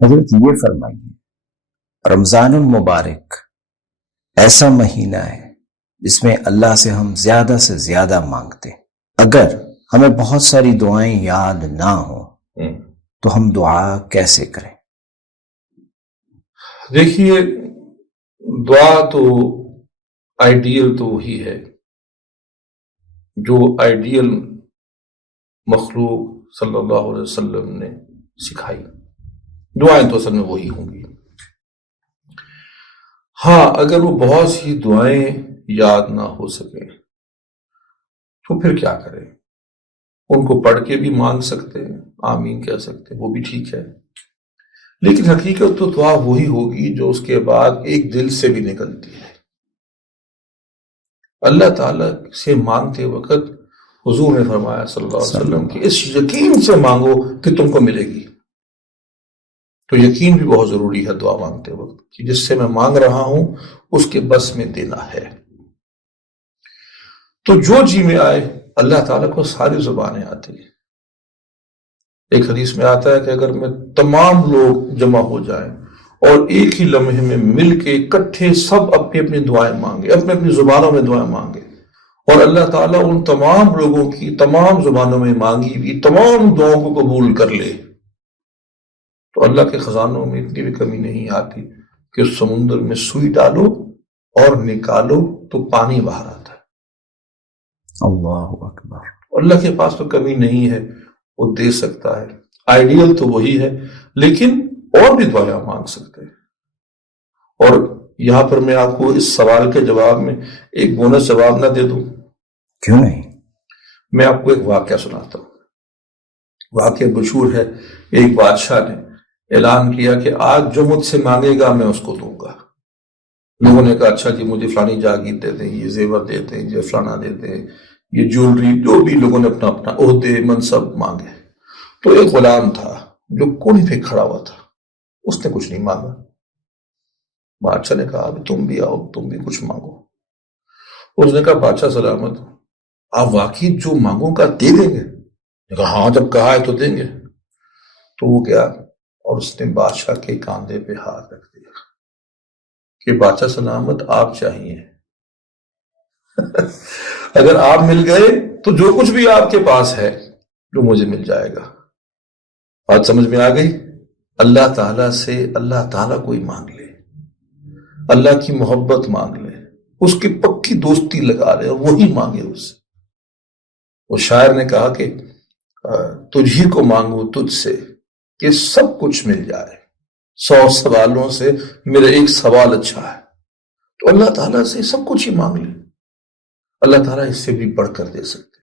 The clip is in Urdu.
حضرت یہ فرمائیے، رمضان المبارک ایسا مہینہ ہے جس میں اللہ سے ہم زیادہ سے زیادہ مانگتے ہیں۔ اگر ہمیں بہت ساری دعائیں یاد نہ ہوں تو ہم دعا کیسے کریں؟ دیکھیے، دعا تو آئیڈیل تو وہی ہے جو آئیڈیل مخلوق صلی اللہ علیہ وسلم نے سکھائی۔ دعائیں تو اصل میں وہی ہوں گی۔ ہاں، اگر وہ بہت سی دعائیں یاد نہ ہو سکیں تو پھر کیا کریں؟ ان کو پڑھ کے بھی مانگ سکتے ہیں، آمین کہہ سکتے ہیں، وہ بھی ٹھیک ہے، لیکن حقیقت تو دعا وہی ہوگی جو اس کے بعد ایک دل سے بھی نکلتی ہے۔ اللہ تعالیٰ سے مانگتے وقت حضور نے فرمایا صلی اللہ علیہ وسلم کہ اس یقین سے مانگو کہ تم کو ملے گی۔ تو یقین بھی بہت ضروری ہے دعا مانگتے وقت کہ جس سے میں مانگ رہا ہوں اس کے بس میں دینا ہے۔ تو جو جی میں آئے، اللہ تعالیٰ کو ساری زبانیں آتی ہیں۔ ایک حدیث میں آتا ہے کہ اگر میں تمام لوگ جمع ہو جائیں اور ایک ہی لمحے میں مل کے اکٹھے سب اپنی اپنی دعائیں مانگے، اپنی اپنی زبانوں میں دعائیں مانگے، اور اللہ تعالیٰ ان تمام لوگوں کی تمام زبانوں میں مانگی ہوئی تمام دعاؤں کو قبول کر لے، تو اللہ کے خزانوں میں اتنی بھی کمی نہیں آتی کہ اس سمندر میں سوئی ڈالو اور نکالو تو پانی باہر آتا ہے۔ اللہ اکبر۔ اللہ کے پاس تو کمی نہیں ہے، وہ دے سکتا ہے۔ آئیڈیل تو وہی ہے، لیکن اور بھی دعائیں مانگ سکتے ہیں۔ اور یہاں پر میں آپ کو اس سوال کے جواب میں ایک بونس جواب نہ دے دوں؟ کیوں نہیں؟ میں آپ کو ایک واقعہ سناتا ہوں۔ واقعہ مشہور ہے۔ ایک بادشاہ نے اعلان کیا کہ آج جو مجھ سے مانگے گا میں اس کو دوں گا۔ لوگوں نے کہا اچھا جی مجھے فلانی جاگیر دے دیں، یہ زیور دے دیں، یہ فلانا دے دیں، یہ جولری، جو بھی لوگوں نے اپنا اپنا عہدے منصب مانگے۔ تو ایک غلام تھا جو کونے پہ کھڑا ہوا تھا، اس نے کچھ نہیں مانگا۔ بادشاہ نے کہا ابھی تم بھی آؤ، تم بھی کچھ مانگو۔ اس نے کہا بادشاہ سلامت، آپ واقعی جو مانگوں گا دے دیں گے؟ کہا ہاں جب کہا ہے تو دیں گے۔ تو وہ گیا اور اس نے بادشاہ کے کاندھے پہ ہاتھ رکھ دیا کہ بادشاہ سلامت آپ چاہیے۔ اگر آپ مل گئے تو جو کچھ بھی آپ کے پاس ہے جو مجھے مل جائے گا۔ بات سمجھ میں آ گئی؟ اللہ تعالیٰ سے اللہ تعالیٰ کوئی مانگ لے، اللہ کی محبت مانگ لے، اس کی پکی دوستی لگا لے اور وہی مانگے اس سے۔ وہ شاعر نے کہا کہ تجھی کو مانگو تجھ سے کہ سب کچھ مل جائے، 100 سوالوں سے میرا ایک سوال اچھا ہے۔ تو اللہ تعالیٰ سے سب کچھ ہی مانگ لے، اللہ تعالیٰ اس سے بھی بڑھ کر دے سکتے۔